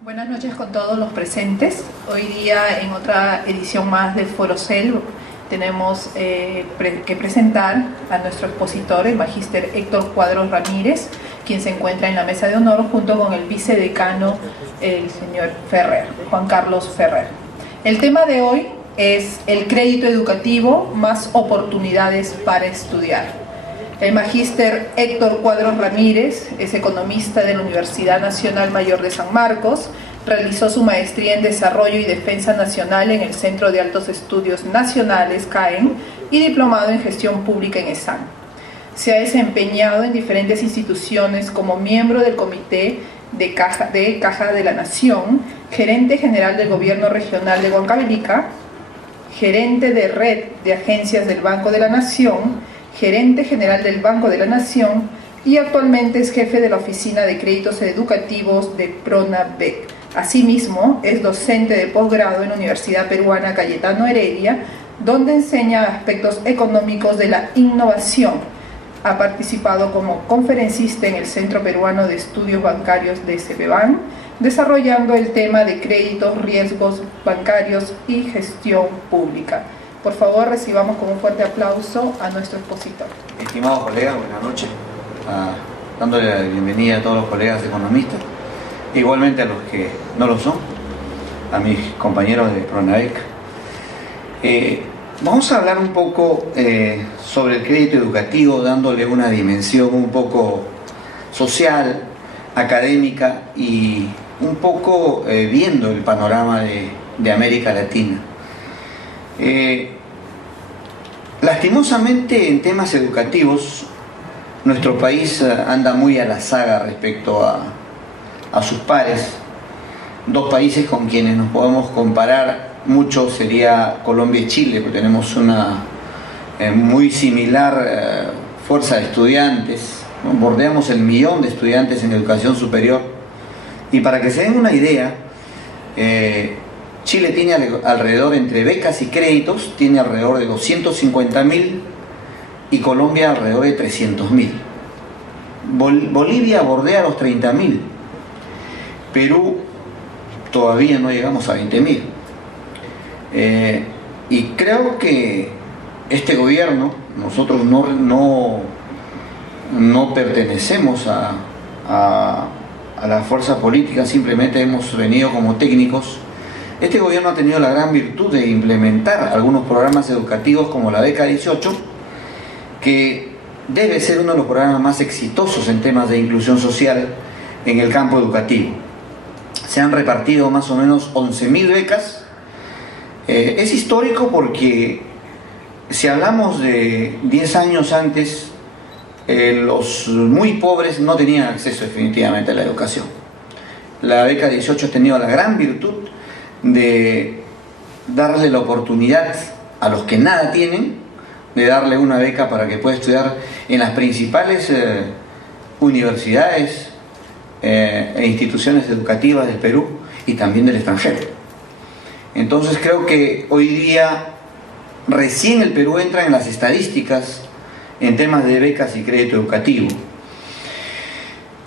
Buenas noches con todos los presentes. Hoy día en otra edición más del Foro CEL tenemos que presentar a nuestro expositor, el magíster Héctor Cuadros Ramírez, quien se encuentra en la mesa de honor junto con el vicedecano, el señor Ferrer, Juan Carlos Ferrer. El tema de hoy es el crédito educativo más oportunidades para estudiar. El magíster Héctor Cuadros Ramírez es economista de la Universidad Nacional Mayor de San Marcos, realizó su maestría en Desarrollo y Defensa Nacional en el Centro de Altos Estudios Nacionales, CAEN, y diplomado en Gestión Pública en ESAN. Se ha desempeñado en diferentes instituciones como miembro del Comité de Caja de la Nación, gerente general del Gobierno Regional de Huancavelica, gerente de Red de Agencias del Banco de la Nación, gerente general del Banco de la Nación y actualmente es jefe de la Oficina de Créditos Educativos de PRONAVEC. Asimismo, es docente de posgrado en la Universidad Peruana Cayetano Heredia, donde enseña aspectos económicos de la innovación. Ha participado como conferencista en el Centro Peruano de Estudios Bancarios de CEPEBAN, desarrollando el tema de créditos, riesgos bancarios y gestión pública. Por favor, recibamos con un fuerte aplauso a nuestro expositor. Estimados colegas, buenas noches. Dándole la bienvenida a todos los colegas economistas, igualmente a los que no lo son, a mis compañeros de PRONAVEC. Vamos a hablar un poco sobre el crédito educativo, dándole una dimensión un poco social, académica y un poco viendo el panorama de América Latina. Lastimosamente en temas educativos nuestro país anda muy a la saga respecto a sus pares. Dos países con quienes nos podemos comparar mucho sería Colombia y Chile, porque tenemos una muy similar fuerza de estudiantes, ¿no? Bordeamos el 1.000.000 de estudiantes en educación superior, y para que se den una idea, Chile tiene alrededor, entre becas y créditos, tiene alrededor de 250.000 y Colombia alrededor de 300.000. Bolivia bordea los 30.000. Perú todavía no llegamos a 20.000. Y creo que este gobierno, nosotros no pertenecemos a la fuerza política, simplemente hemos venido como técnicos. Este gobierno ha tenido la gran virtud de implementar algunos programas educativos como la beca 18, que debe ser uno de los programas más exitosos en temas de inclusión social en el campo educativo. Se han repartido más o menos 11.000 becas. Es histórico porque si hablamos de 10 años antes, los muy pobres no tenían acceso definitivamente a la educación. La beca 18 ha tenido la gran virtud de darle la oportunidad a los que nada tienen, de darle una beca para que pueda estudiar en las principales universidades e instituciones educativas del Perú y también del extranjero. Entonces creo que hoy día recién el Perú entra en las estadísticas en temas de becas y crédito educativo.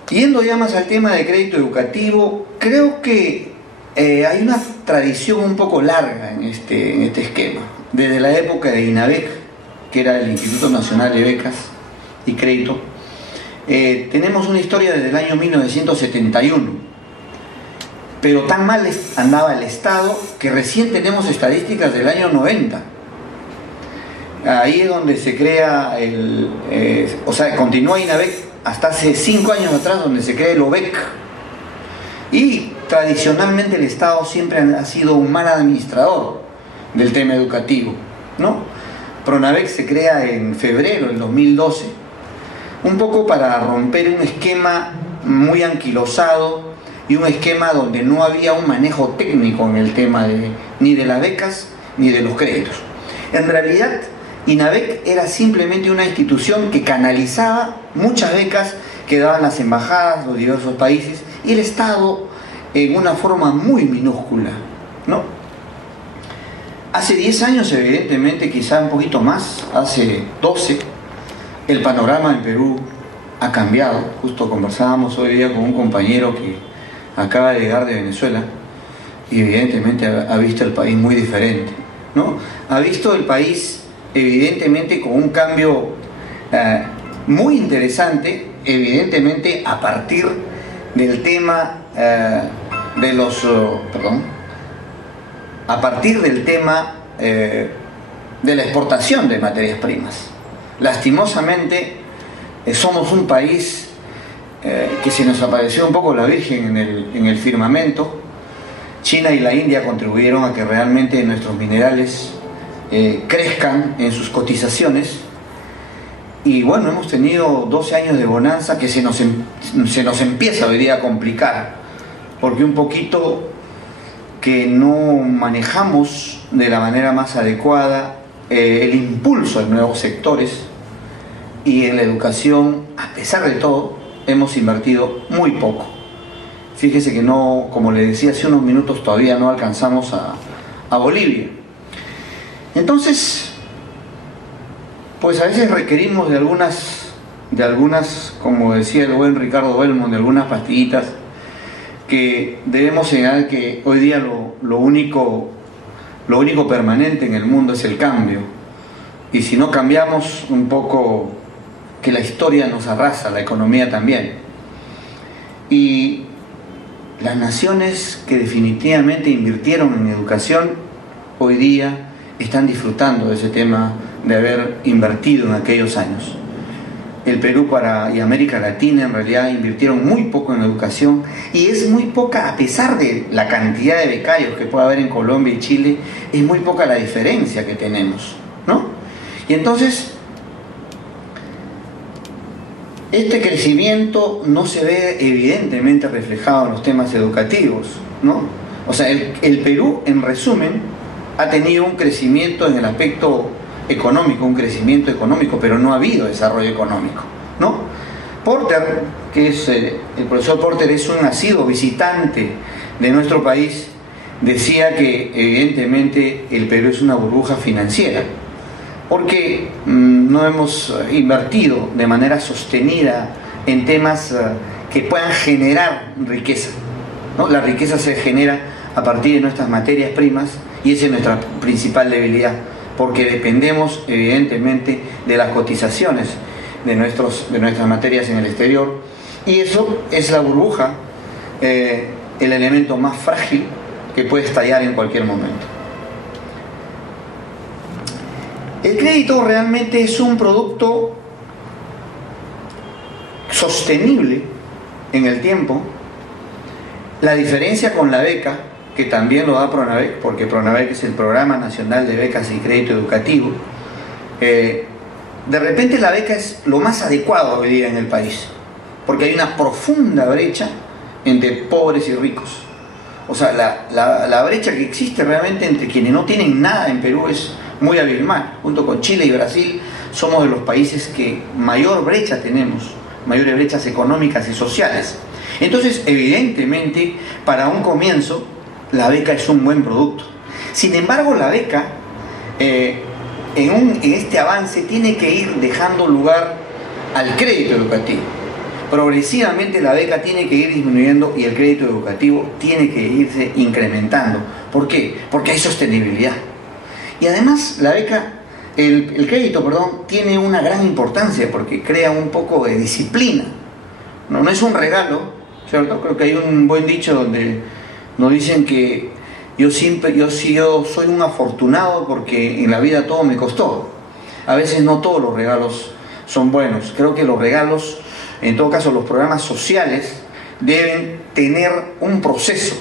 Yendo ya más al tema de crédito educativo, creo que hay una tradición un poco larga en este esquema. Desde la época de INABEC, que era el Instituto Nacional de Becas y Crédito, tenemos una historia desde el año 1971. Pero tan mal andaba el Estado que recién tenemos estadísticas del año 90. Ahí es donde se crea continúa INABEC hasta hace 5 años atrás, donde se crea el OBEC. Y tradicionalmente el Estado siempre ha sido un mal administrador del tema educativo, ¿no? PRONAVEC se crea en febrero del 2012, un poco para romper un esquema muy anquilosado y un esquema donde no había un manejo técnico en el tema ni de las becas ni de los créditos. En realidad, INABEC era simplemente una institución que canalizaba muchas becas que daban las embajadas, los diversos países, y el Estado en una forma muy minúscula, ¿no? Hace 10 años, evidentemente, quizá un poquito más, hace 12, el panorama en Perú ha cambiado. Justo conversábamos hoy día con un compañero que acaba de llegar de Venezuela y evidentemente ha visto el país muy diferente, ¿no? Ha visto el país evidentemente con un cambio muy interesante, evidentemente a partir del tema a partir del tema de la exportación de materias primas. Lastimosamente somos un país que se nos apareció un poco la Virgen en el firmamento. China y la India contribuyeron a que realmente nuestros minerales crezcan en sus cotizaciones, y bueno, hemos tenido 12 años de bonanza que se nos empieza hoy día a complicar, porque un poquito que no manejamos de la manera más adecuada el impulso de nuevos sectores, y en la educación, a pesar de todo, hemos invertido muy poco. Fíjese que no, como le decía hace unos minutos, todavía no alcanzamos a Bolivia. Entonces, pues a veces requerimos de algunas, como decía el buen Ricardo Belmont, de algunas pastillitas que debemos señalar que hoy día lo único permanente en el mundo es el cambio. Y si no cambiamos un poco, que la historia nos arrasa, la economía también. Y las naciones que definitivamente invirtieron en educación hoy día están disfrutando de ese tema de haber invertido en aquellos años. El Perú y América Latina en realidad invirtieron muy poco en educación, y es muy poca, a pesar de la cantidad de becarios que puede haber en Colombia y Chile, es muy poca la diferencia que tenemos, ¿no? Y entonces este crecimiento no se ve evidentemente reflejado en los temas educativos, ¿no? O sea, el Perú, en resumen, ha tenido un crecimiento en el aspecto económico, un crecimiento económico, pero no ha habido desarrollo económico, ¿no? Porter, que es el profesor Porter, es un nacido visitante de nuestro país, decía que evidentemente el Perú es una burbuja financiera, porque no hemos invertido de manera sostenida en temas que puedan generar riqueza, ¿no? La riqueza se genera a partir de nuestras materias primas, y esa es nuestra principal debilidad, porque dependemos evidentemente de las cotizaciones de nuestras materias en el exterior, y eso es la burbuja, el elemento más frágil que puede estallar en cualquier momento. El crédito realmente es un producto sostenible en el tiempo. La diferencia con la beca, que también lo da Pronavec, porque Pronavec es el Programa Nacional de Becas y Crédito Educativo, de repente la beca es lo más adecuado hoy día en el país, porque hay una profunda brecha entre pobres y ricos. O sea, la brecha que existe realmente entre quienes no tienen nada en Perú es muy abismal. Junto con Chile y Brasil somos de los países que mayor brecha tenemos, mayores brechas económicas y sociales. Entonces, evidentemente, para un comienzo, la beca es un buen producto. Sin embargo, la beca, en este avance, tiene que ir dejando lugar al crédito educativo. Progresivamente la beca tiene que ir disminuyendo y el crédito educativo tiene que irse incrementando. ¿Por qué? Porque hay sostenibilidad. Y además la beca, el crédito, perdón, tiene una gran importancia porque crea un poco de disciplina. No es un regalo, ¿cierto? Creo que hay un buen dicho donde nos dicen que yo soy un afortunado porque en la vida todo me costó. A veces no todos los regalos son buenos. Creo que los regalos, en todo caso los programas sociales, deben tener un proceso,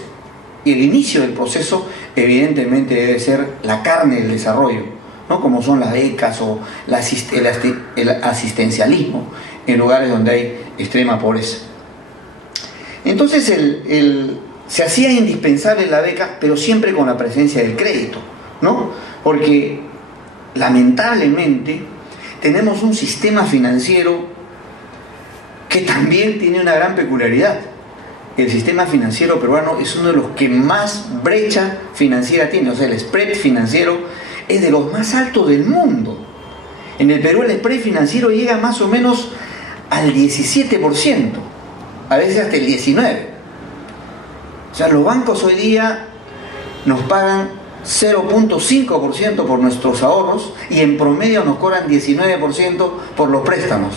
y el inicio del proceso evidentemente debe ser la carne del desarrollo, ¿no? Como son las becas o el asistencialismo en lugares donde hay extrema pobreza. Entonces se hacía indispensable la beca, pero siempre con la presencia del crédito, ¿no? Porque lamentablemente tenemos un sistema financiero que también tiene una gran peculiaridad. El sistema financiero peruano es uno de los que más brecha financiera tiene, o sea, el spread financiero es de los más altos del mundo. En el Perú el spread financiero llega más o menos al 17%, a veces hasta el 19%. O sea, los bancos hoy día nos pagan 0.5% por nuestros ahorros y en promedio nos cobran 19% por los préstamos.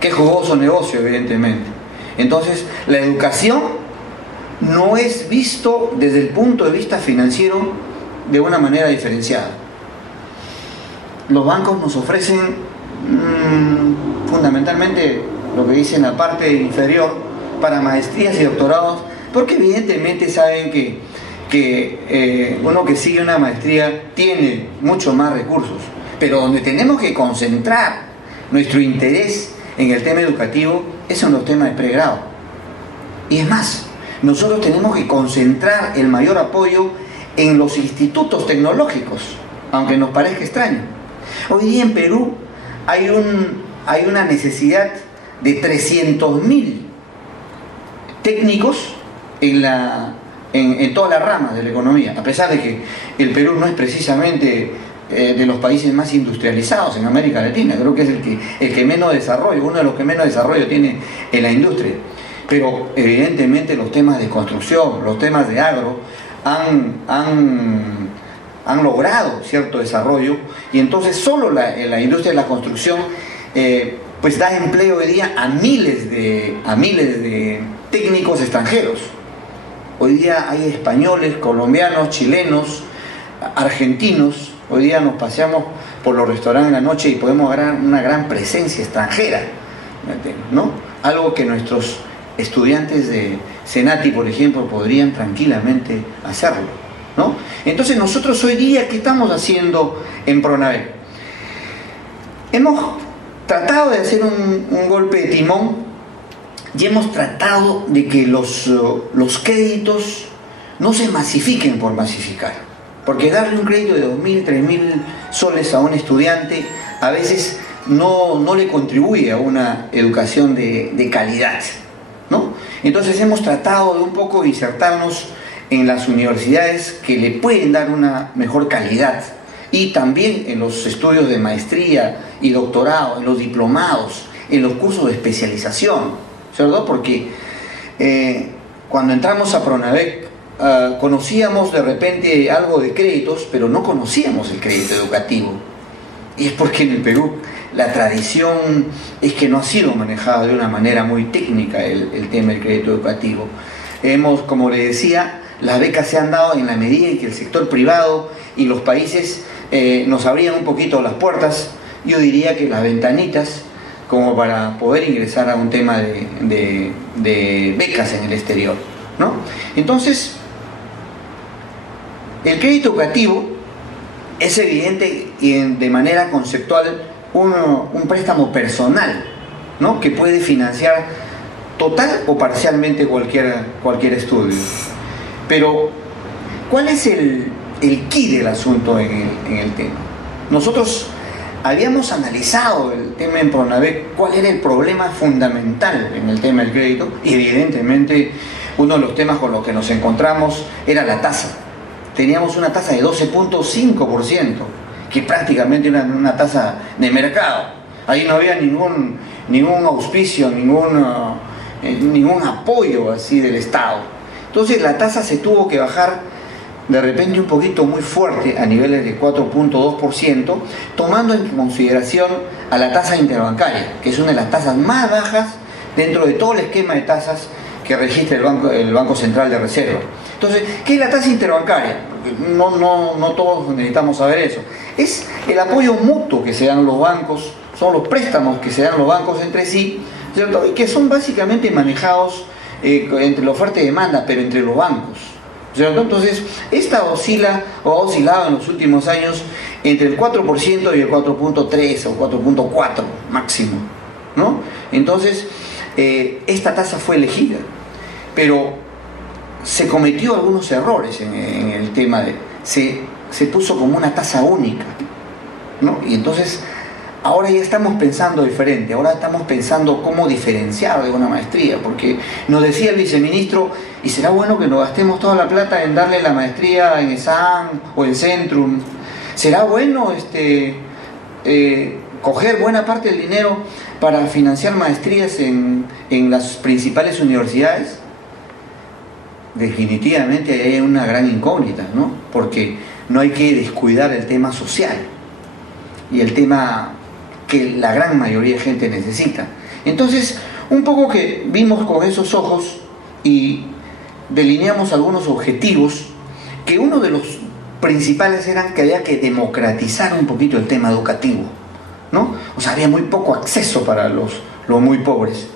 Qué jugoso negocio, evidentemente. Entonces, la educación no es visto desde el punto de vista financiero de una manera diferenciada. Los bancos nos ofrecen fundamentalmente lo que dicen la parte inferior para maestrías y doctorados, porque evidentemente saben que uno que sigue una maestría tiene mucho más recursos, pero donde tenemos que concentrar nuestro interés en el tema educativo es en los temas de pregrado. Y es más, nosotros tenemos que concentrar el mayor apoyo en los institutos tecnológicos, aunque nos parezca extraño. Hoy día en Perú hay una necesidad de 300.000 técnicos en toda la rama de la economía, a pesar de que el Perú no es precisamente de los países más industrializados en América Latina. Creo que es el que menos desarrollo, uno de los que menos desarrollo tiene en la industria. Pero evidentemente los temas de construcción, los temas de agro han logrado cierto desarrollo, y entonces solo la industria de la construcción pues da empleo hoy día a miles de técnicos extranjeros. Hoy día hay españoles, colombianos, chilenos, argentinos. Hoy día nos paseamos por los restaurantes en la noche y podemos ver una gran presencia extranjera, ¿no? Algo que nuestros estudiantes de Senati, por ejemplo, podrían tranquilamente hacerlo, ¿no? Entonces nosotros hoy día, ¿qué estamos haciendo en Pronavec? Hemos tratado de hacer un golpe de timón y hemos tratado de que los créditos no se masifiquen por masificar, porque darle un crédito de 2.000, 3.000 soles a un estudiante a veces no le contribuye a una educación de calidad, ¿no? Entonces hemos tratado de un poco insertarnos en las universidades que le pueden dar una mejor calidad, y también en los estudios de maestría y doctorado, en los diplomados, en los cursos de especialización, ¿cierto? Porque cuando entramos a Pronavec conocíamos de repente algo de créditos, pero no conocíamos el crédito educativo. Y es porque en el Perú la tradición es que no ha sido manejada de una manera muy técnica el tema del crédito educativo. Como le decía, las becas se han dado en la medida en que el sector privado y los países nos abrían un poquito las puertas, yo diría que las ventanitas, como para poder ingresar a un tema de becas en el exterior, ¿no? Entonces, el crédito educativo es evidente y de manera conceptual un préstamo personal, ¿no? Que puede financiar total o parcialmente cualquier estudio. Pero, ¿cuál es el quid del asunto en el tema? Nosotros habíamos analizado el tema en Pronavec, cuál era el problema fundamental en el tema del crédito, y evidentemente uno de los temas con los que nos encontramos era la tasa. Teníamos una tasa de 12.5%, que prácticamente era una tasa de mercado. Ahí no había ningún auspicio, ningún apoyo así del Estado. Entonces la tasa se tuvo que bajar de repente un poquito muy fuerte a niveles de 4.2%, tomando en consideración a la tasa interbancaria, que es una de las tasas más bajas dentro de todo el esquema de tasas que registra el Banco Central de Reserva. Entonces, ¿qué es la tasa interbancaria? No todos necesitamos saber eso. Es el apoyo mutuo que se dan los bancos, son los préstamos que se dan los bancos entre sí, ¿cierto? Y que son básicamente manejados entre la oferta y demanda, pero entre los bancos, ¿cierto? Entonces, esta oscila o ha oscilado en los últimos años entre el 4% y el 4.3 o 4.4 máximo, ¿no? Entonces, esta tasa fue elegida, pero se cometió algunos errores en el tema se puso como una tasa única, ¿no? Y entonces ahora ya estamos pensando diferente, ahora estamos pensando cómo diferenciar de una maestría, porque nos decía el viceministro, y será bueno que nos gastemos toda la plata en darle la maestría en ESAN o en Centrum, será bueno coger buena parte del dinero para financiar maestrías en las principales universidades. definitivamente hay una gran incógnita, ¿no? Porque no hay que descuidar el tema social y el tema que la gran mayoría de gente necesita. Entonces, un poco que vimos con esos ojos y delineamos algunos objetivos, que uno de los principales eran que había que democratizar un poquito el tema educativo, ¿no? O sea, había muy poco acceso para los muy pobres.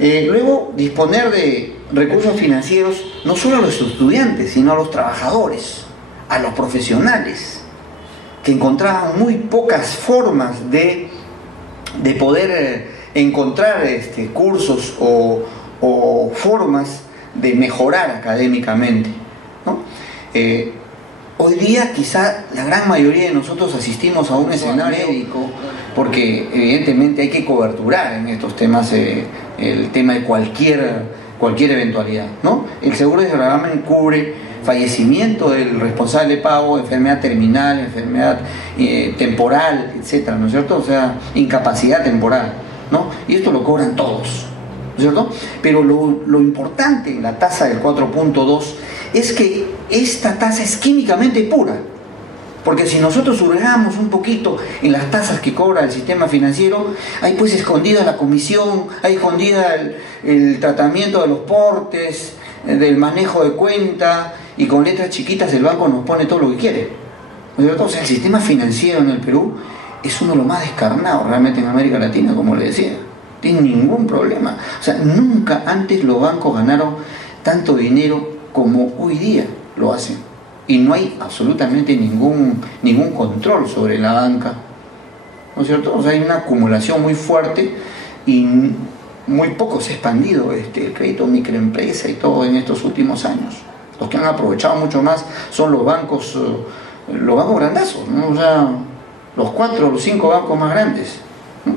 Luego, disponer de recursos financieros no solo a los estudiantes, sino a los trabajadores, a los profesionales, que encontraban muy pocas formas de poder encontrar cursos o formas de mejorar académicamente, ¿no? Hoy día quizá la gran mayoría de nosotros asistimos a un escenario médico, porque evidentemente hay que coberturar en estos temas el tema de cualquier eventualidad, ¿no? El seguro de gravamen cubre fallecimiento del responsable de pago, enfermedad terminal, enfermedad temporal, etcétera, ¿no es cierto? O sea, incapacidad temporal, ¿no? Y esto lo cobran todos, ¿no es cierto? Pero lo importante en la tasa del 4.2 es que esta tasa es químicamente pura, porque si nosotros hurgamos un poquito en las tasas que cobra el sistema financiero, hay pues escondida la comisión, hay escondida el tratamiento de los portes, del manejo de cuenta, y con letras chiquitas el banco nos pone todo lo que quiere, ¿no es cierto? O sea, el sistema financiero en el Perú es uno de los más descarnados realmente en América Latina, como le decía. Tiene ningún problema. O sea, nunca antes los bancos ganaron tanto dinero como hoy día lo hacen. Y no hay absolutamente ningún control sobre la banca, ¿no es cierto? O sea, hay una acumulación muy fuerte y muy poco se ha expandido el crédito microempresa y todo en estos últimos años. Los que han aprovechado mucho más son los bancos grandazos, ¿no? O sea, los 4 o los 5 bancos más grandes, ¿no?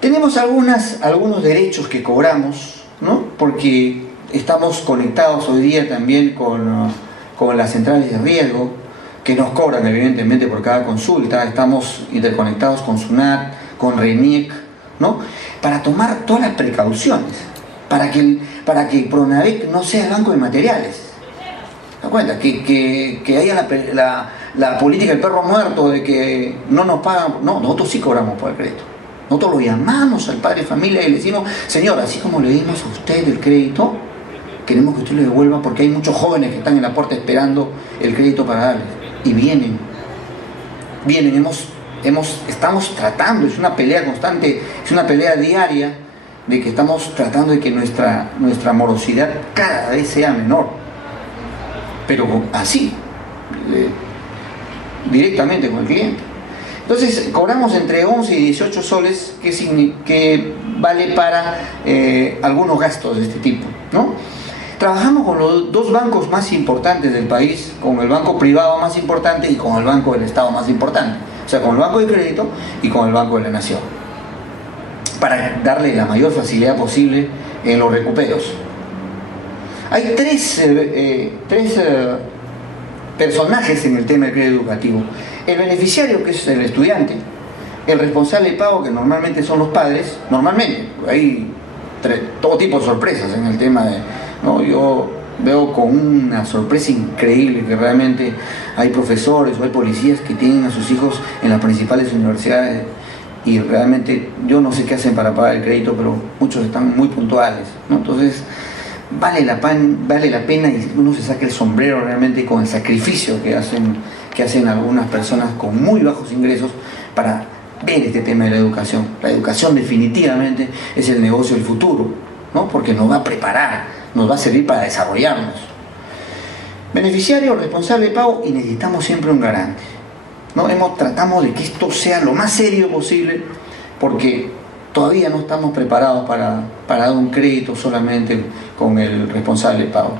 Tenemos algunos derechos que cobramos, ¿no? Porque estamos conectados hoy día también con las centrales de riesgo, que nos cobran evidentemente por cada consulta. Estamos interconectados con SUNAT, con RENIEC, ¿no? Para tomar todas las precauciones, para que Pronavec no sea el banco de materiales. ¿Te das cuenta? Que haya la política del perro muerto de que no nos pagan. No, nosotros sí cobramos por el crédito. Nosotros lo llamamos al padre de familia y le decimos: señor, así como le dimos a usted el crédito, queremos que usted lo devuelva, porque hay muchos jóvenes que están en la puerta esperando el crédito para darles. Y vienen, estamos tratando, es una pelea constante, es una pelea diaria, de que estamos tratando de que nuestra morosidad cada vez sea menor, pero así, directamente con el cliente. Entonces cobramos entre 11 y 18 soles, que vale para algunos gastos de este tipo, ¿no? Trabajamos con los 2 bancos más importantes del país, con el banco privado más importante y con el banco del Estado más importante, o sea, con el Banco de Crédito y con el Banco de la Nación, para darle la mayor facilidad posible en los recuperos. Hay tres personajes en el tema del crédito educativo: el beneficiario, que es el estudiante; el responsable de pago, que normalmente son los padres. Normalmente hay todo tipo de sorpresas en el tema ¿no? Yo veo con una sorpresa increíble que realmente hay profesores o hay policías que tienen a sus hijos en las principales universidades, y realmente yo no sé qué hacen para pagar el crédito, pero muchos están muy puntuales, ¿no? Entonces vale la pena, y uno se saca el sombrero realmente con el sacrificio que hacen algunas personas con muy bajos ingresos para ver este tema de la educación. La educación definitivamente es el negocio del futuro, ¿no? Porque nos va a preparar, nos va a servir para desarrollarnos. Beneficiario, responsable de pago, y necesitamos siempre un garante, ¿no? Tratamos de que esto sea lo más serio posible, porque todavía no estamos preparados para dar un crédito solamente con el responsable de pago.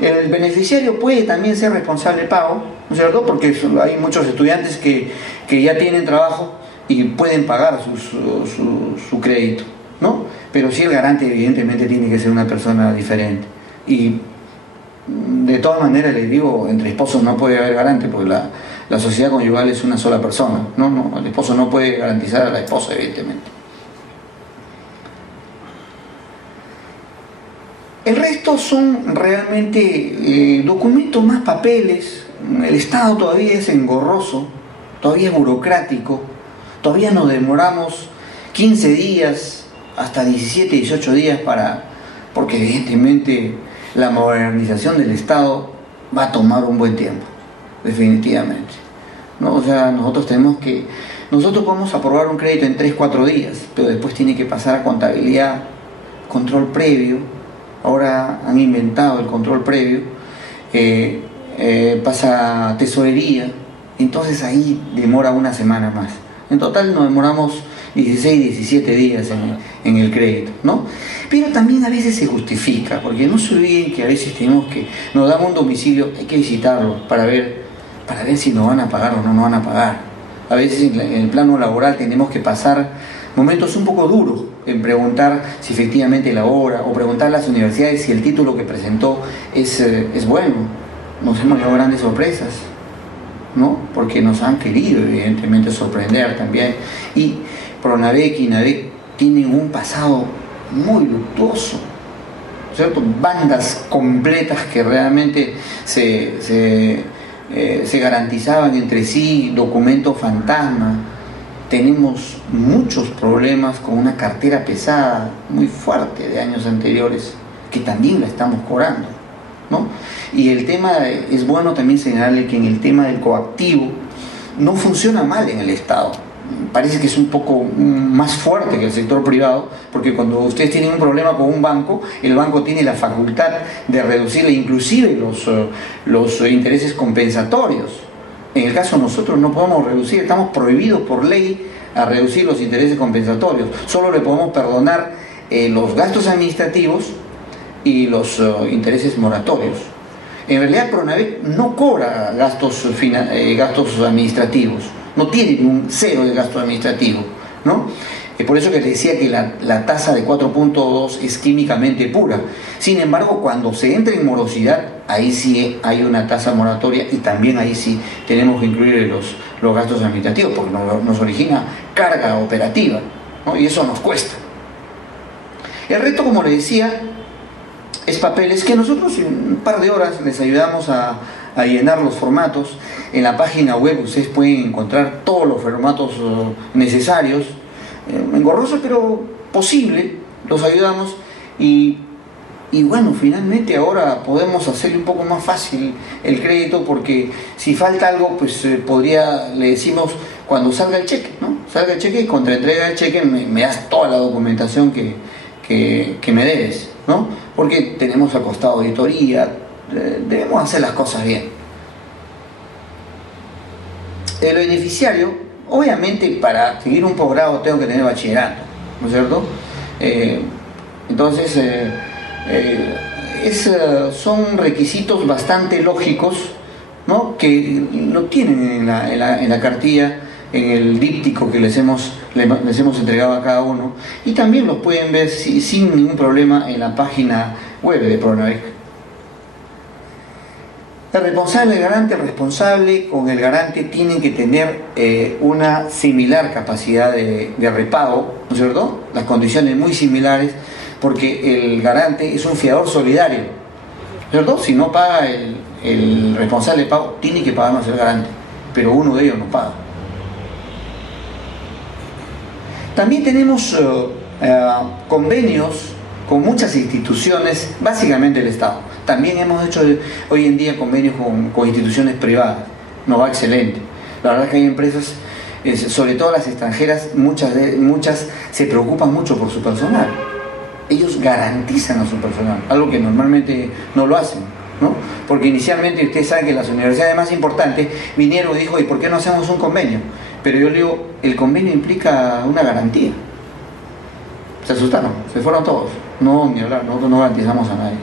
El beneficiario puede también ser responsable de pago, ¿no es cierto? Porque hay muchos estudiantes que ya tienen trabajo y pueden pagar su crédito, ¿no? Pero sí, el garante evidentemente tiene que ser una persona diferente. Y de todas maneras les digo, entre esposos no puede haber garante, porque la sociedad conyugal es una sola persona, ¿no? El esposo no puede garantizar a la esposa, evidentemente. El resto son realmente documentos más papeles. El Estado todavía es engorroso, todavía es burocrático, todavía nos demoramos 15 días hasta 17, 18 días porque evidentemente la modernización del Estado va a tomar un buen tiempo, definitivamente, ¿no? O sea, nosotros podemos aprobar un crédito en 3, 4 días, pero después tiene que pasar a contabilidad, control previo. Ahora han inventado el control previo, pasa a tesorería, entonces ahí demora una semana más. En total nos demoramos 16, 17 días en el crédito, ¿no? Pero también a veces se justifica, porque no se olviden que a veces nos dan un domicilio, hay que visitarlo para ver si nos van a pagar o no nos van a pagar. A veces en el plano laboral tenemos que pasar momentos un poco duros en preguntar si efectivamente labora, o preguntar a las universidades si el título que presentó es bueno. Nos hemos llevado grandes sorpresas, ¿no? Porque nos han querido evidentemente sorprender también. Y Pronavec y INAVEC tienen un pasado muy luctuoso, ¿cierto? Bandas completas que realmente se garantizaban entre sí, documentos fantasma. Tenemos muchos problemas con una cartera pesada muy fuerte de años anteriores que también la estamos cobrando, ¿no? Y el tema, es bueno también señalarle que en el tema del coactivo no funciona mal en el Estado. Parece que es un poco más fuerte que el sector privado, porque cuando ustedes tienen un problema con un banco, el banco tiene la facultad de reducirle inclusive los intereses compensatorios. En el caso de nosotros no podemos reducir, estamos prohibidos por ley a reducir los intereses compensatorios. Solo le podemos perdonar los gastos administrativos y los intereses moratorios. En realidad Pronavec no cobra gastos administrativos, no tiene un cero de gasto administrativo, ¿no? Por eso que les decía que la tasa de 4.2 es químicamente pura. Sin embargo, cuando se entra en morosidad, ahí sí hay una tasa moratoria, y también ahí sí tenemos que incluir los gastos administrativos, porque nos origina carga operativa, ¿no? Y eso nos cuesta. El reto, como les decía, es papeles que nosotros en un par de horas les ayudamos a llenar los formatos. En la página web ustedes pueden encontrar todos los formatos necesarios, engorroso pero posible, los ayudamos, y bueno, finalmente ahora podemos hacerle un poco más fácil el crédito, porque si falta algo, pues le decimos cuando salga el cheque, ¿no? Salga el cheque, y contra entrega del cheque me das toda la documentación que me debes, ¿no? Porque tenemos al costado auditoría, debemos hacer las cosas bien. El beneficiario, obviamente para seguir un posgrado tengo que tener bachillerato, ¿no es cierto? Entonces son requisitos bastante lógicos, ¿no? Que lo tienen en la cartilla, en el díptico que les hemos entregado a cada uno, y también los pueden ver sin ningún problema en la página web de Pronavec. El responsable con el garante tienen que tener una similar capacidad de repago, ¿no es cierto? Las condiciones muy similares, porque el garante es un fiador solidario, ¿cierto? Si no paga el responsable de pago, tiene que pagar más el garante, pero uno de ellos no paga. También tenemos convenios con muchas instituciones, básicamente el Estado. También hemos hecho hoy en día convenios con instituciones privadas. Nos va excelente. La verdad es que hay empresas, sobre todo las extranjeras, muchas se preocupan mucho por su personal. Ellos garantizan a su personal, algo que normalmente no lo hacen, ¿no? Porque inicialmente ustedes saben que las universidades más importantes vinieron y dijo, ¿y por qué no hacemos un convenio? Pero yo le digo, el convenio implica una garantía. Se asustaron, se fueron todos. No, ni hablar, nosotros no garantizamos a nadie.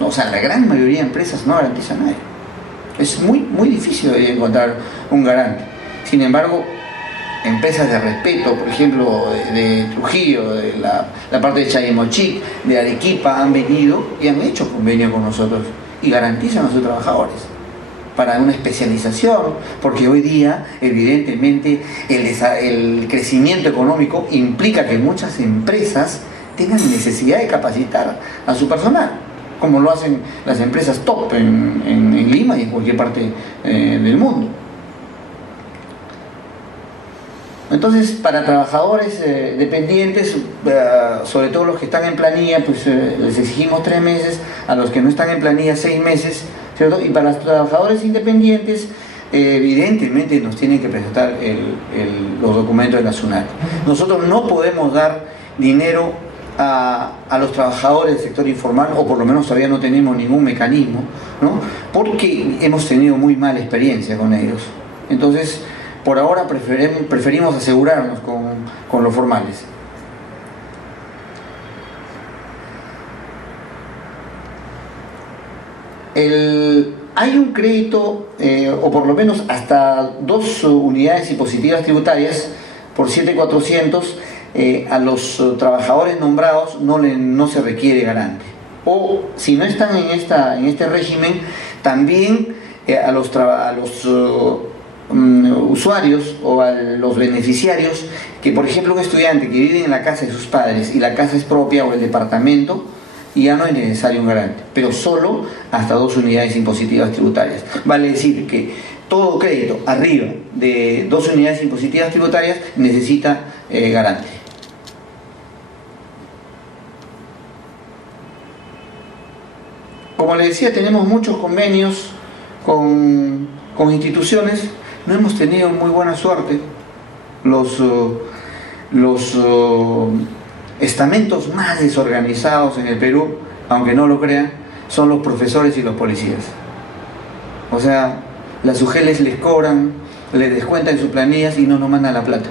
No, o sea, la gran mayoría de empresas no garantizan a nadie. Es muy, muy difícil de encontrar un garante. Sin embargo, empresas de respeto, por ejemplo, de Trujillo, de la parte de Chayemochic, de Arequipa, han venido y han hecho convenio con nosotros y garantizan a sus trabajadores para una especialización, porque hoy día, evidentemente, el crecimiento económico implica que muchas empresas tengan necesidad de capacitar a su personal. como lo hacen las empresas top en Lima y en cualquier parte del mundo. Entonces, para trabajadores dependientes, sobre todo los que están en planilla, pues les exigimos 3 meses, a los que no están en planilla 6 meses, ¿cierto? Y para los trabajadores independientes, evidentemente nos tienen que presentar los documentos de la SUNAT. Nosotros no podemos dar dinero a los trabajadores del sector informal, o por lo menos todavía no tenemos ningún mecanismo, ¿no? Porque hemos tenido muy mala experiencia con ellos. Entonces, por ahora preferimos asegurarnos con los formales. Hay un crédito, o por lo menos hasta 2 unidades impositivas tributarias por 7.400, a los trabajadores nombrados no se requiere garante. O si no están en este régimen, también a los usuarios o a los beneficiarios, que por ejemplo un estudiante que vive en la casa de sus padres y la casa es propia o el departamento, ya no es necesario un garante, pero solo hasta 2 unidades impositivas tributarias. Vale decir que todo crédito arriba de 2 unidades impositivas tributarias necesita garante. Como les decía, tenemos muchos convenios con instituciones. No hemos tenido muy buena suerte. Los estamentos más desorganizados en el Perú, aunque no lo crean, son los profesores y los policías. O sea, las UGELs les cobran, les descuentan sus planillas y no nos mandan la plata.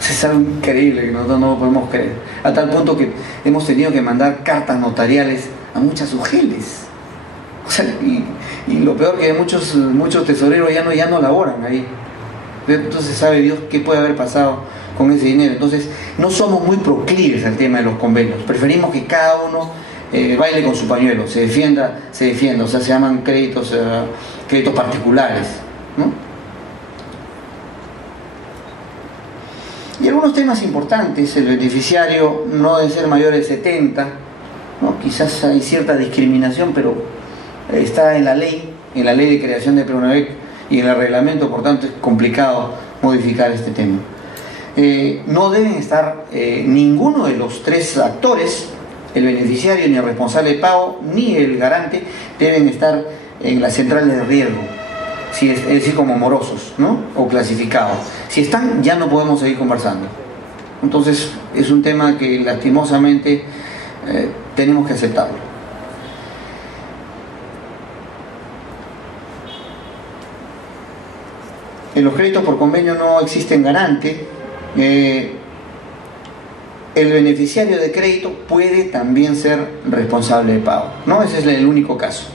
Es algo increíble que nosotros no podemos creer. A tal punto que hemos tenido que mandar cartas notariales a muchas UGELs. O sea, y lo peor que muchos tesoreros ya no laboran ahí. Entonces sabe Dios qué puede haber pasado con ese dinero. Entonces no somos muy proclives al tema de los convenios. Preferimos que cada uno baile con su pañuelo, se defienda. O sea, se llaman créditos particulares, ¿no? Y algunos temas importantes: el beneficiario no debe ser mayor de 70, ¿no? Quizás hay cierta discriminación, pero está en la ley de creación de PRONAVEC y en el reglamento, por tanto es complicado modificar este tema. No deben estar ninguno de los 3 actores, el beneficiario, ni el responsable de pago, ni el garante, deben estar en las centrales de riesgo, es decir, como morosos, ¿no? O clasificados. Si están, ya no podemos seguir conversando. Entonces es un tema que lastimosamente tenemos que aceptarlo. En los créditos por convenio no existen garante. El beneficiario de crédito puede también ser responsable de pago, ¿no? Ese es el único caso.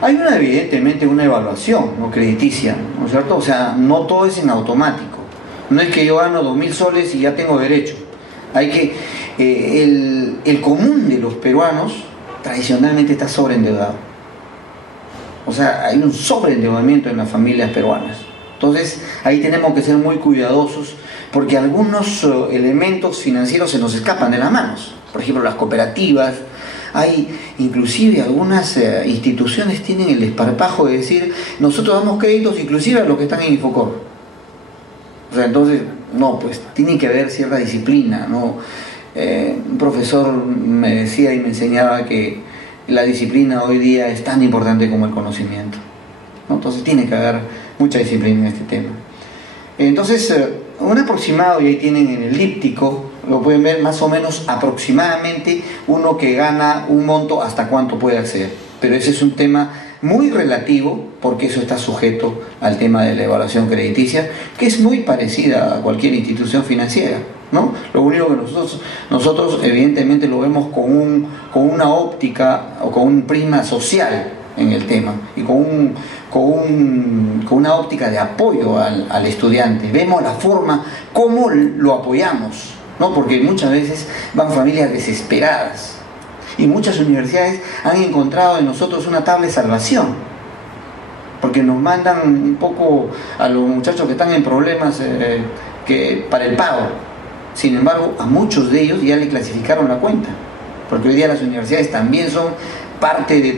Hay evidentemente una evaluación, ¿no?, crediticia, ¿no es cierto? O sea, no todo es en automático. No es que yo gano 2.000 soles y ya tengo derecho. Hay que el común de los peruanos tradicionalmente está sobreendeudado. O sea, hay un sobreendeudamiento en las familias peruanas. Entonces, ahí tenemos que ser muy cuidadosos, porque algunos elementos financieros se nos escapan de las manos. Por ejemplo, las cooperativas. Hay inclusive algunas instituciones tienen el desparpajo de decir: nosotros damos créditos inclusive a los que están en Infocor. O sea, entonces, no, pues tiene que haber cierta disciplina, ¿no? Un profesor me decía y me enseñaba que la disciplina hoy día es tan importante como el conocimiento, ¿no? Entonces tiene que haber mucha disciplina en este tema. Entonces, un aproximado, y ahí tienen en el díptico, lo pueden ver más o menos aproximadamente uno que gana un monto hasta cuánto puede acceder. Pero ese es un tema muy relativo, porque eso está sujeto al tema de la evaluación crediticia, que es muy parecida a cualquier institución financiera, ¿no? Lo único que nosotros evidentemente lo vemos con una óptica o con un prisma social en el tema, y con una óptica de apoyo al estudiante. Vemos la forma cómo lo apoyamos, ¿no? Porque muchas veces van familias desesperadas, y muchas universidades han encontrado en nosotros una tabla de salvación, porque nos mandan un poco a los muchachos que están en problemas para el pago. Sin embargo, a muchos de ellos ya le clasificaron la cuenta, porque hoy día las universidades también son parte de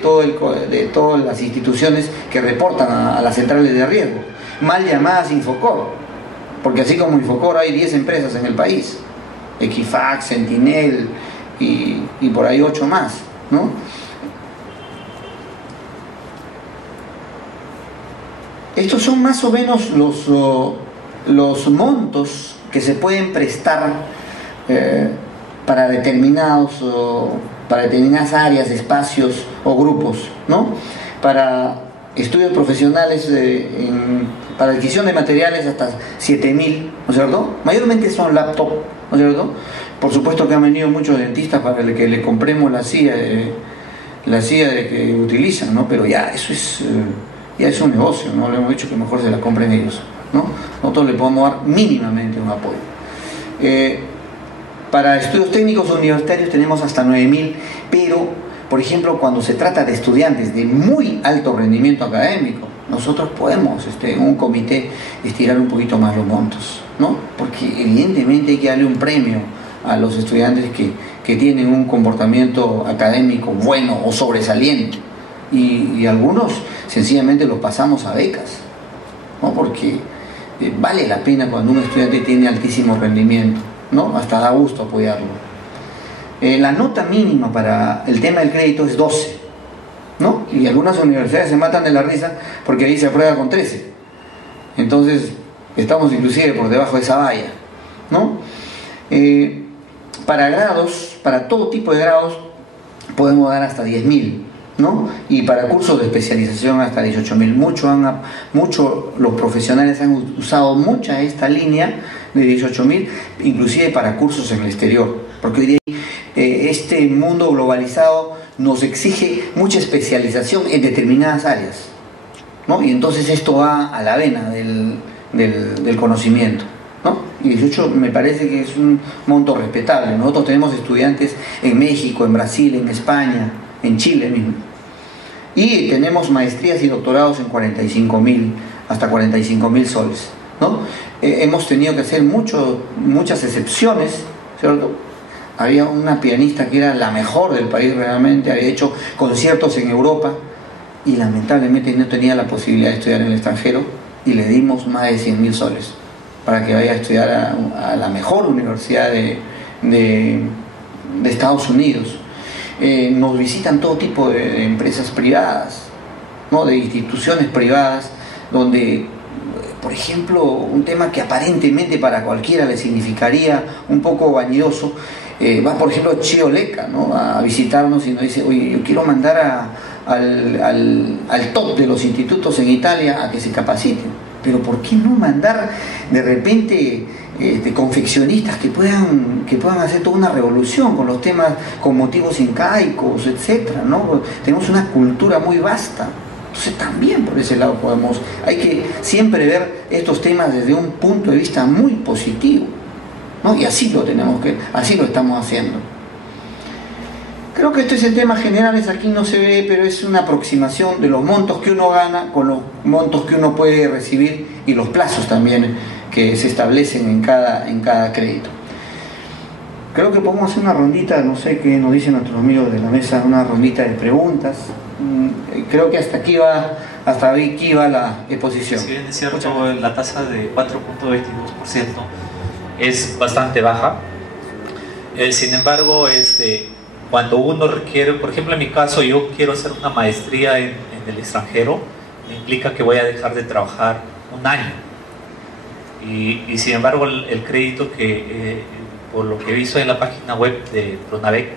todas las instituciones que reportan a las centrales de riesgo, mal llamadas Infocor, porque así como Infocor hay 10 empresas en el país, Equifax, Sentinel y por ahí 8 más, ¿no? Estos son más o menos los montos que se pueden prestar para determinadas áreas, espacios o grupos, ¿no? Para estudios profesionales, para adquisición de materiales hasta 7.000, ¿no es cierto? Mayormente son laptop, ¿no es cierto? Por supuesto que han venido muchos dentistas para que le compremos la silla de que utilizan, ¿no? Pero ya eso es un negocio, ¿no? Le hemos dicho que mejor se la compren ellos, ¿no? Nosotros le podemos dar mínimamente un apoyo. Para estudios técnicos universitarios tenemos hasta 9.000, pero, por ejemplo, cuando se trata de estudiantes de muy alto rendimiento académico, nosotros podemos, en un comité, estirar un poquito más los montos, ¿no? Porque evidentemente hay que darle un premio a los estudiantes que tienen un comportamiento académico bueno o sobresaliente, y algunos sencillamente los pasamos a becas, ¿no? Porque vale la pena cuando un estudiante tiene altísimo rendimiento, ¿no? Hasta da gusto apoyarlo. La nota mínima para el tema del crédito es 12, ¿no? Y algunas universidades se matan de la risa porque ahí se aprueba con 13. Entonces estamos inclusive por debajo de esa valla, ¿no? Para grados, para todo tipo de grados, podemos dar hasta 10.000, ¿no? Y para cursos de especialización hasta 18.000. Mucho los profesionales han usado mucha esta línea de 18.000, inclusive para cursos en el exterior, porque hoy día este mundo globalizado nos exige mucha especialización en determinadas áreas, ¿no? Y entonces esto va a la vena del conocimiento, ¿no? Y 18 me parece que es un monto respetable. Nosotros tenemos estudiantes en México, en Brasil, en España, en Chile mismo. Y tenemos maestrías y doctorados en 45.000, hasta 45.000 soles, ¿no? Hemos tenido que hacer muchas excepciones, ¿cierto? Había una pianista que era la mejor del país realmente, había hecho conciertos en Europa y lamentablemente no tenía la posibilidad de estudiar en el extranjero, y le dimos más de 100.000 soles para que vaya a estudiar a la mejor universidad de Estados Unidos. Nos visitan todo tipo de empresas privadas, ¿no? De instituciones privadas, donde, por ejemplo, un tema que aparentemente para cualquiera le significaría un poco vanidoso, va por ejemplo Chio Leca, ¿no? A visitarnos y nos dice: oye, yo quiero mandar al top de los institutos en Italia a que se capaciten, pero ¿por qué no mandar de repente confeccionistas que puedan hacer toda una revolución con los temas, con motivos incaicos, etcétera, ¿no? Tenemos una cultura muy vasta. Entonces también por ese lado hay que siempre ver estos temas desde un punto de vista muy positivo, ¿no? Y así lo estamos haciendo. Creo que este es el tema generales, aquí no se ve, pero es una aproximación de los montos que uno gana con los montos que uno puede recibir y los plazos también que se establecen en cada crédito. Creo que podemos hacer una rondita, no sé qué nos dicen nuestros amigos de la mesa, una rondita de preguntas. Creo que hasta aquí va la exposición. Si bien es cierto, la tasa de 4.22% es bastante baja, sin embargo, cuando uno requiere, por ejemplo en mi caso, yo quiero hacer una maestría en el extranjero, me implica que voy a dejar de trabajar un año, y sin embargo el crédito que por lo que he visto en la página web de Pronavec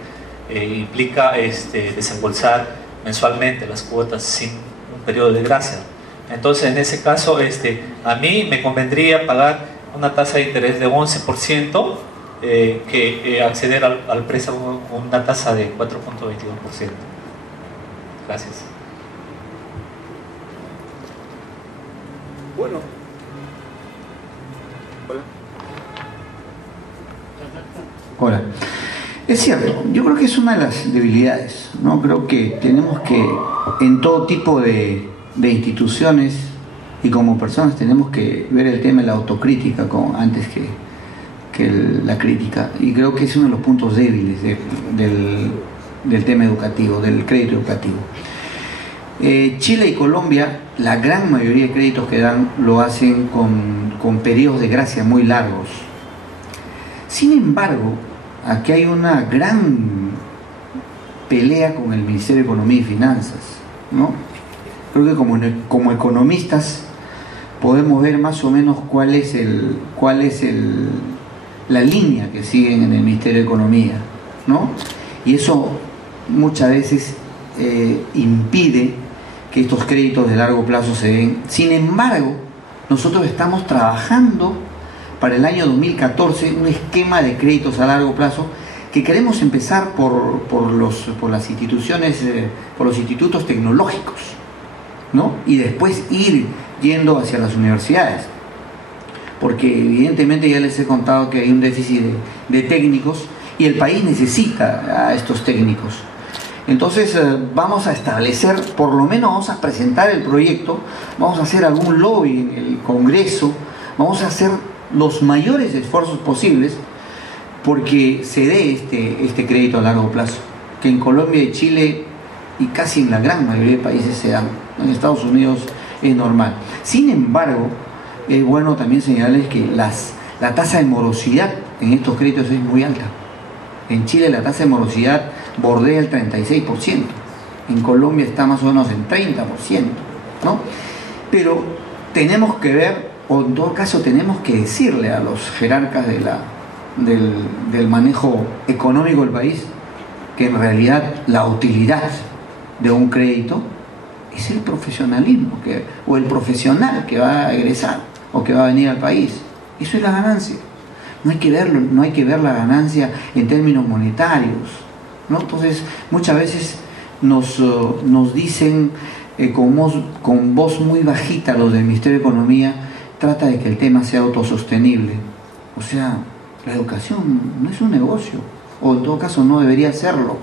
implica desembolsar mensualmente las cuotas sin un periodo de gracia. Entonces en ese caso a mí me convendría pagar una tasa de interés de 11%, que acceder al préstamo con una tasa de 4.22%. Gracias. Bueno. Hola. Es cierto, yo creo que es una de las debilidades, ¿no? Creo que tenemos que, en todo tipo de instituciones y como personas, tenemos que ver el tema de la autocrítica antes la crítica, y creo que es uno de los puntos débiles del tema educativo, del crédito educativo. Chile y Colombia, la gran mayoría de créditos que dan lo hacen con periodos de gracia muy largos. Sin embargo, aquí hay una gran pelea con el Ministerio de Economía y Finanzas, ¿no? Creo que como economistas podemos ver más o menos cuál es la línea que siguen en el Ministerio de Economía, ¿no? Y eso muchas veces impide que estos créditos de largo plazo se den. Sin embargo, nosotros estamos trabajando para el año 2014 un esquema de créditos a largo plazo que queremos empezar por las instituciones, por los institutos tecnológicos, ¿no? Y después ir yendo hacia las universidades, porque evidentemente ya les he contado que hay un déficit de técnicos y el país necesita a estos técnicos. Entonces vamos a establecer, por lo menos vamos a presentar el proyecto, vamos a hacer algún lobby en el Congreso, vamos a hacer los mayores esfuerzos posibles porque se dé este crédito a largo plazo, que en Colombia y Chile y casi en la gran mayoría de países se dan. En Estados Unidos es normal. Sin embargo, es bueno también señalarles que la tasa de morosidad en estos créditos es muy alta. En Chile la tasa de morosidad bordea el 36%, en Colombia está más o menos en 30%, ¿no? Pero tenemos que ver, o en todo caso tenemos que decirle a los jerarcas del manejo económico del país que en realidad la utilidad de un crédito es el profesionalismo o el profesional que va a egresar o que va a venir al país. Eso es la ganancia. No hay que ver la ganancia en términos monetarios, ¿no? Entonces muchas veces nos dicen con voz muy bajita los del Ministerio de Economía, trata de que el tema sea autosostenible. O sea, la educación no es un negocio, o en todo caso no debería serlo,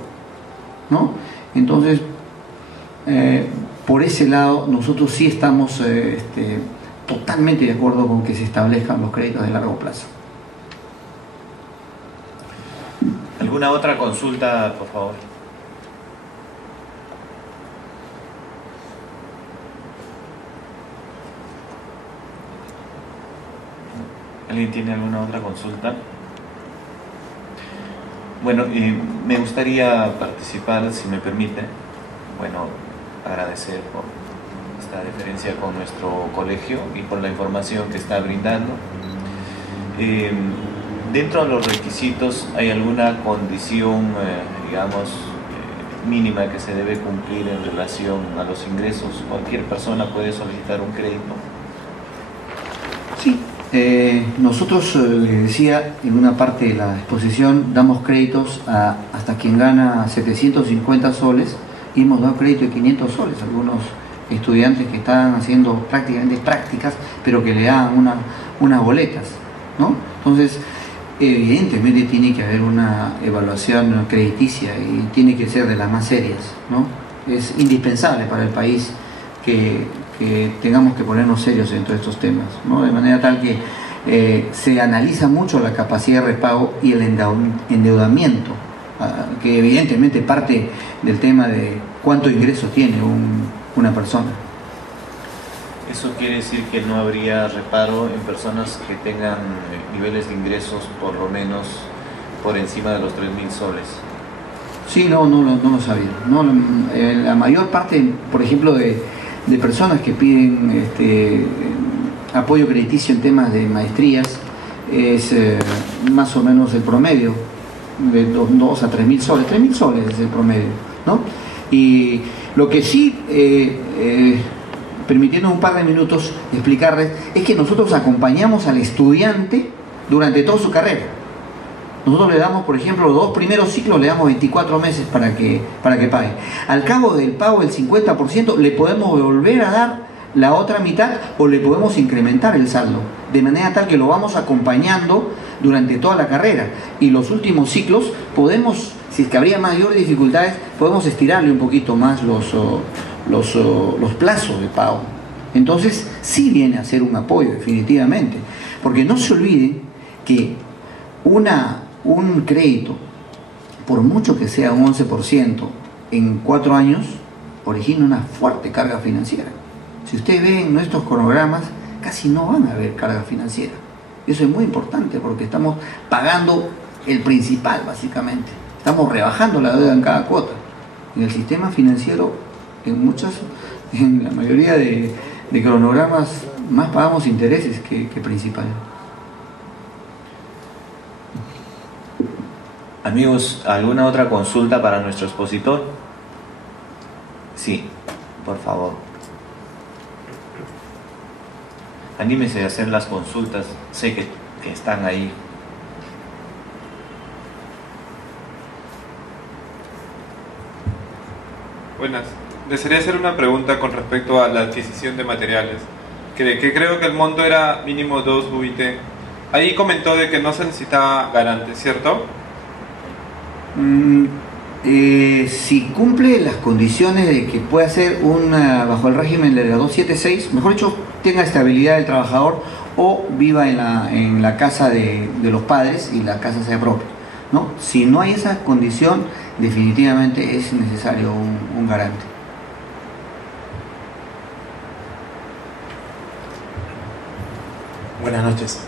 ¿no? Entonces por ese lado nosotros sí estamos totalmente de acuerdo con que se establezcan los créditos de largo plazo. ¿Alguna otra consulta, por favor? ¿Alguien tiene alguna otra consulta? Bueno, me gustaría participar, si me permite. Bueno, agradecer por esta deferencia con nuestro colegio y por la información que está brindando. Dentro de los requisitos, ¿hay alguna condición, mínima que se debe cumplir en relación a los ingresos? ¿Cualquier persona puede solicitar un crédito? Sí, nosotros, les decía, en una parte de la exposición, damos créditos hasta quien gana 750 soles y hemos dado crédito de 500 soles a algunos estudiantes que están haciendo prácticamente prácticas, pero que le dan unas boletas, ¿no? Entonces, evidentemente tiene que haber una evaluación crediticia y tiene que ser de las más serias, ¿no? Es indispensable para el país que tengamos que ponernos serios en todos estos temas, ¿no? De manera tal que se analiza mucho la capacidad de repago y el endeudamiento, que evidentemente parte del tema de cuánto ingreso tiene una persona. ¿Eso quiere decir que no habría reparo en personas que tengan niveles de ingresos por lo menos por encima de los 3.000 soles? Sí, no lo sabía. No, la mayor parte, por ejemplo, de personas que piden apoyo crediticio en temas de maestrías es más o menos el promedio, de 2 a 3.000 soles. 3.000 soles es el promedio, ¿no? Y lo que sí... permitiendo un par de minutos explicarles, es que nosotros acompañamos al estudiante durante toda su carrera. Nosotros le damos, por ejemplo, los 2 primeros ciclos le damos 24 meses para que pague. Al cabo del pago del 50% le podemos volver a dar la otra mitad o le podemos incrementar el saldo, de manera tal que lo vamos acompañando durante toda la carrera. Y los últimos ciclos podemos, si es que habría mayor dificultades, podemos estirarle un poquito más los plazos de pago. Entonces sí viene a ser un apoyo definitivamente, porque no se olviden que un crédito, por mucho que sea un 11%, en 4 años, origina una fuerte carga financiera. Si ustedes ven nuestros cronogramas, casi no van a haber carga financiera. Eso es muy importante porque estamos pagando el principal, básicamente. Estamos rebajando la deuda en cada cuota. En el sistema financiero, en la mayoría de cronogramas, más pagamos intereses que principal. Amigos, ¿alguna otra consulta para nuestro expositor? Sí, por favor. Anímese a hacer las consultas, sé que están ahí. Buenas. Desearía hacer una pregunta con respecto a la adquisición de materiales, que creo que el monto era mínimo 2 UIT. Ahí comentó de que no se necesitaba garante, ¿cierto? Si cumple las condiciones de que pueda ser bajo el régimen de la 276, mejor dicho, tenga estabilidad del trabajador o viva en la casa de los padres y la casa sea propia, ¿no? Si no hay esa condición, definitivamente es necesario un garante. Buenas noches.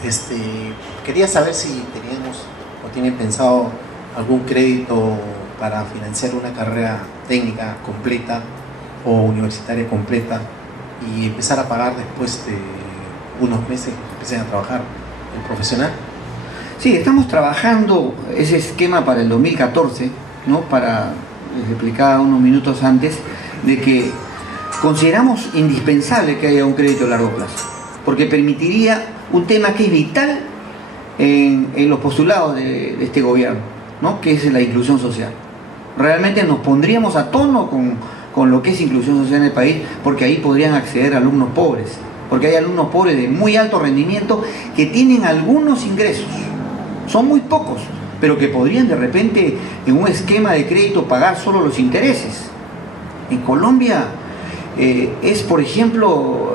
Quería saber si teníamos o tienen pensado algún crédito para financiar una carrera técnica completa o universitaria completa y empezar a pagar después de unos meses que empiecen a trabajar en profesional. Sí, estamos trabajando ese esquema para el 2014, ¿no? Les explicaba unos minutos antes, de que consideramos indispensable que haya un crédito a largo plazo, porque permitiría un tema que es vital en los postulados de este gobierno, ¿no? Que es la inclusión social. Realmente nos pondríamos a tono con lo que es inclusión social en el país, porque ahí podrían acceder alumnos pobres, porque hay alumnos pobres de muy alto rendimiento que tienen algunos ingresos, son muy pocos, pero que podrían de repente en un esquema de crédito pagar solo los intereses. En Colombia es, por ejemplo,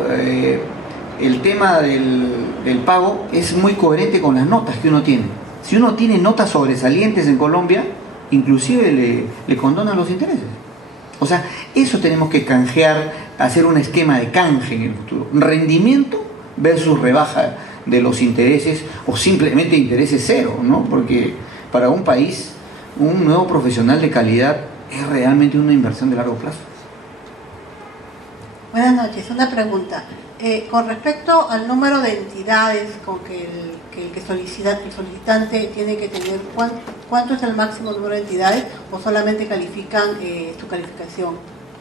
el tema del pago es muy coherente con las notas que uno tiene. Si uno tiene notas sobresalientes en Colombia, inclusive le condonan los intereses. O sea, eso tenemos que canjear, hacer un esquema de canje en el futuro. Rendimiento versus rebaja de los intereses o simplemente intereses cero, ¿no? Porque para un país, un nuevo profesional de calidad es realmente una inversión de largo plazo. Buenas noches, una pregunta. Con respecto al número de entidades con que el solicitante tiene que tener, ¿cuánto es el máximo número de entidades o solamente califican su calificación,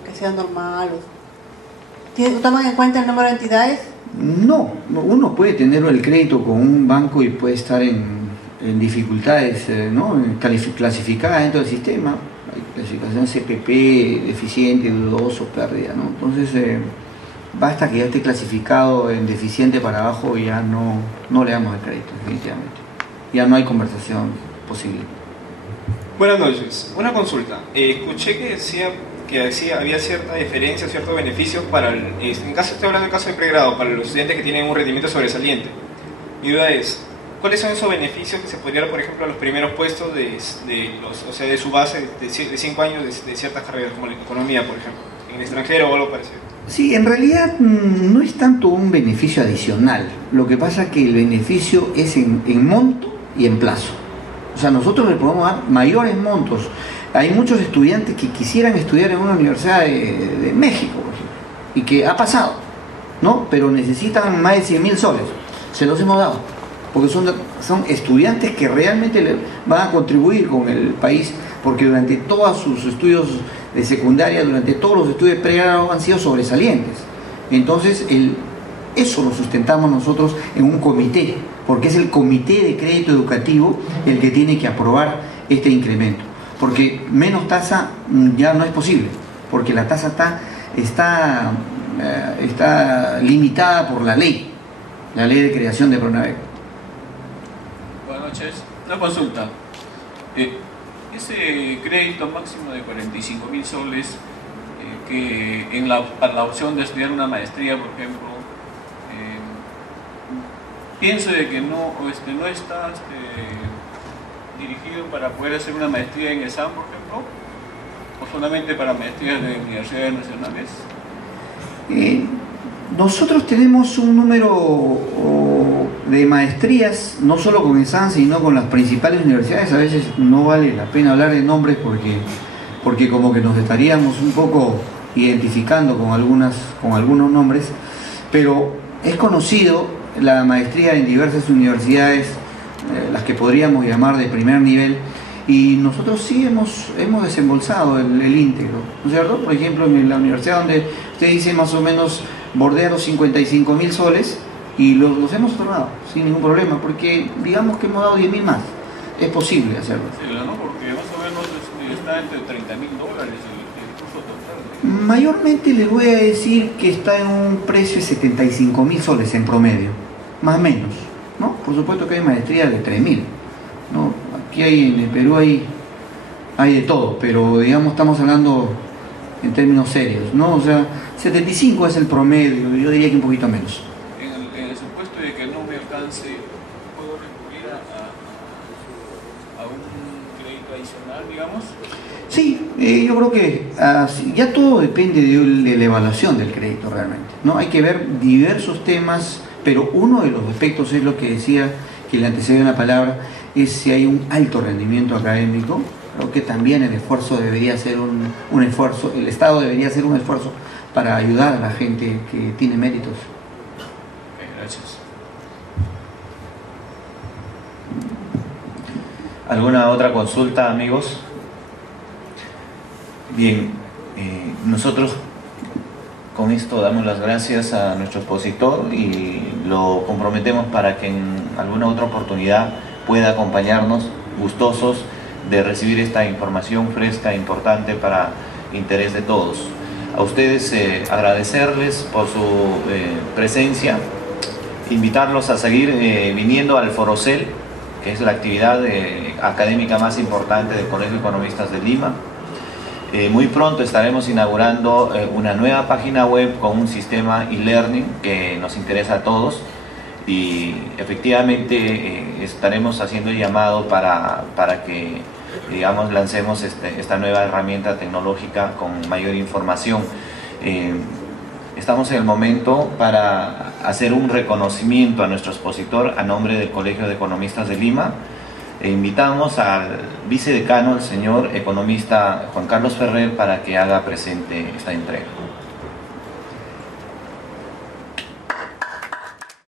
que sea normal? ¿Toman en cuenta el número de entidades? No, uno puede tener el crédito con un banco y puede estar en dificultades, ¿no? Clasificada dentro del sistema. Hay clasificación CPP, deficiente, dudoso, pérdida, ¿no? Entonces, basta que ya esté clasificado en deficiente para abajo y ya no le damos el crédito, definitivamente. Ya no hay conversación posible. Buenas noches. Una consulta. Escuché que decía que había cierta diferencia, ciertos beneficios para estoy hablando del caso de pregrado, para los estudiantes que tienen un rendimiento sobresaliente. Mi duda es, ¿cuáles son esos beneficios que se podrían dar, por ejemplo, a los primeros puestos de su base de 5 años de ciertas carreras, como la economía, por ejemplo, en el extranjero o algo parecido? Sí, en realidad no es tanto un beneficio adicional. Lo que pasa es que el beneficio es en monto y en plazo. O sea, nosotros le podemos dar mayores montos. Hay muchos estudiantes que quisieran estudiar en una universidad de México, por ejemplo, y que ha pasado, ¿no? Pero necesitan más de 100.000 soles. Se los hemos dado, porque son estudiantes que realmente van a contribuir con el país, porque durante todos sus estudios de secundaria, durante todos los estudios de pregrado han sido sobresalientes. Entonces, eso lo sustentamos nosotros en un comité, porque es el comité de crédito educativo el que tiene que aprobar este incremento. Porque menos tasa ya no es posible, porque la tasa está limitada por la ley de creación de Pronavec. Buenas noches. Una consulta. Ese crédito máximo de 45.000 soles para la opción de estudiar una maestría, por ejemplo, pienso de que no está dirigido para poder hacer una maestría en ESAM, por ejemplo, o solamente para maestrías de universidades nacionales. Nosotros tenemos un número de maestrías, no solo con ESAM, sino con las principales universidades. A veces no vale la pena hablar de nombres porque como que nos estaríamos un poco identificando con algunos nombres, pero es conocido la maestría en diversas universidades, las que podríamos llamar de primer nivel, y nosotros sí hemos desembolsado el íntegro, ¿no es cierto? Por ejemplo, en la universidad donde usted dice más o menos bordea los 55.000 soles, y los hemos otorgado sin ningún problema, porque digamos que hemos dado 10.000 más. Es posible hacerlo. Sí, ¿no? Porque más o menos está entre $30.000 el curso total. Mayormente les voy a decir que está en un precio de 75.000 soles en promedio, más o menos, ¿no? Por supuesto que hay maestría de 3.000, ¿no? Aquí en el Perú hay de todo, pero digamos estamos hablando en términos serios, ¿no? O sea, 75 es el promedio, yo diría que un poquito menos. En el supuesto de que no me alcance, ¿puedo recurrir a un crédito adicional, digamos? Sí, yo creo que ya todo depende de la evaluación del crédito realmente, ¿no? Hay que ver diversos temas, pero uno de los aspectos es lo que decía, que le antecede una palabra, es si hay un alto rendimiento académico. Creo que también el esfuerzo debería ser un esfuerzo, el Estado debería hacer un esfuerzo para ayudar a la gente que tiene méritos. Gracias. ¿Alguna otra consulta, amigos? Bien, nosotros con esto damos las gracias a nuestro expositor y lo comprometemos para que en alguna otra oportunidad pueda acompañarnos, gustosos de recibir esta información fresca e importante para interés de todos. A ustedes agradecerles por su presencia, invitarlos a seguir viniendo al Forocel, que es la actividad académica más importante del Colegio de Economistas de Lima. Muy pronto estaremos inaugurando una nueva página web con un sistema e-learning que nos interesa a todos, y efectivamente estaremos haciendo el llamado para que, digamos, lancemos esta nueva herramienta tecnológica con mayor información. Estamos en el momento para hacer un reconocimiento a nuestro expositor a nombre del Colegio de Economistas de Lima. Invitamos al vicedecano, el señor economista Juan Carlos Ferrer, para que haga presente esta entrega.